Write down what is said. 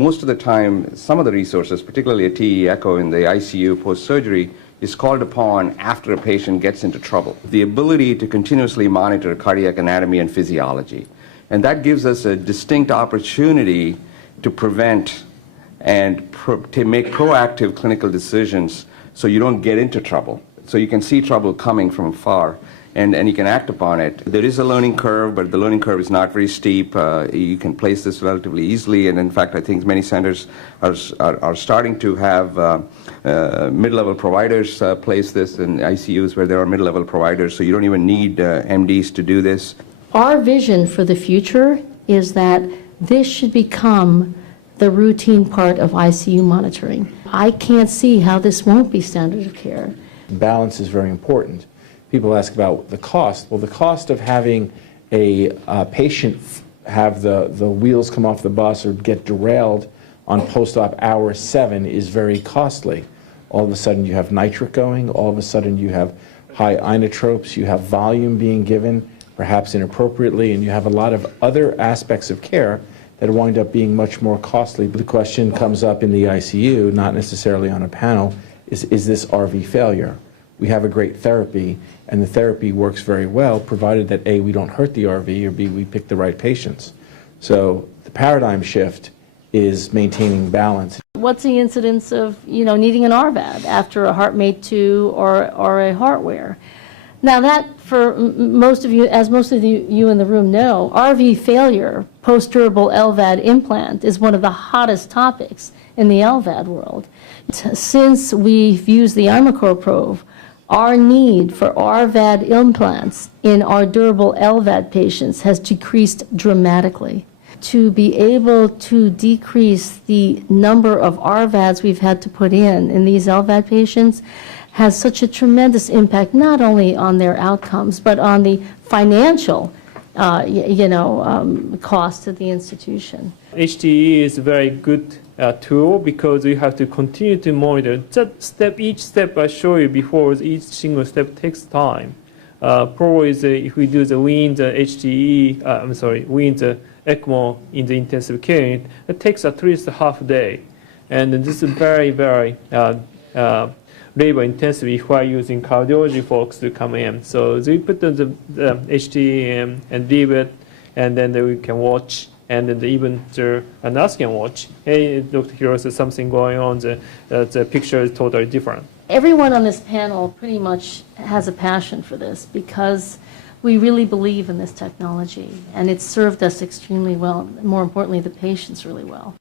most of the time, some of the resources, particularly a TE echo in the ICU post-surgery, is called upon after a patient gets into trouble. The ability to continuously monitor cardiac anatomy and physiology. And that gives us a distinct opportunity to prevent and to make proactive clinical decisions so you don't get into trouble. So you can see trouble coming from afar and you can act upon it. There is a learning curve, but the learning curve is not very steep. You can place this relatively easily, and in fact I think many centers are starting to have mid-level providers place this in ICUs where there are mid-level providers, so you don't even need MDs to do this. Our vision for the future is that this should become the routine part of ICU monitoring. I can't see how this won't be standard of care. Balance is very important. People ask about the cost. Well, the cost of having a patient have the wheels come off the bus or get derailed on post-op hour 7 is very costly. All of a sudden you have nitric going, all of a sudden you have high inotropes, you have volume being given, perhaps inappropriately, and you have a lot of other aspects of care that wind up being much more costly. But the question comes up in the ICU, not necessarily on a panel, is this RV failure? We have a great therapy, and the therapy works very well, provided that A, we don't hurt the RV, or B, we pick the right patients. So the paradigm shift is maintaining balance. What's the incidence of, needing an RVAD after a HeartMate 2 or a heart wear? Now that, for most of you, as most of you in the room know, RV failure, post-durable LVAD implant, is one of the hottest topics in the LVAD world. Since we've used the Armacor probe, our need for RVAD implants in our durable LVAD patients has decreased dramatically. To be able to decrease the number of RVADs we've had to put in these LVAD patients has such a tremendous impact, not only on their outcomes, but on the financial cost to the institution. hTEE is a very good tool because you have to continue to monitor. Each step I show you before, each single step takes time. Probably if we do the wean the hTEE, wean the ECMO in the intensive care unit, it takes at least a half a day. And this is very, very labor intensive if we are using cardiology folks to come in. So we put the hTEE in and leave it, and then we can watch, and then even the nurse can watch. Hey, Dr. Hirose, there's something going on. The picture is totally different. Everyone on this panel pretty much has a passion for this because we really believe in this technology, and it's served us extremely well. More importantly, the patients really well.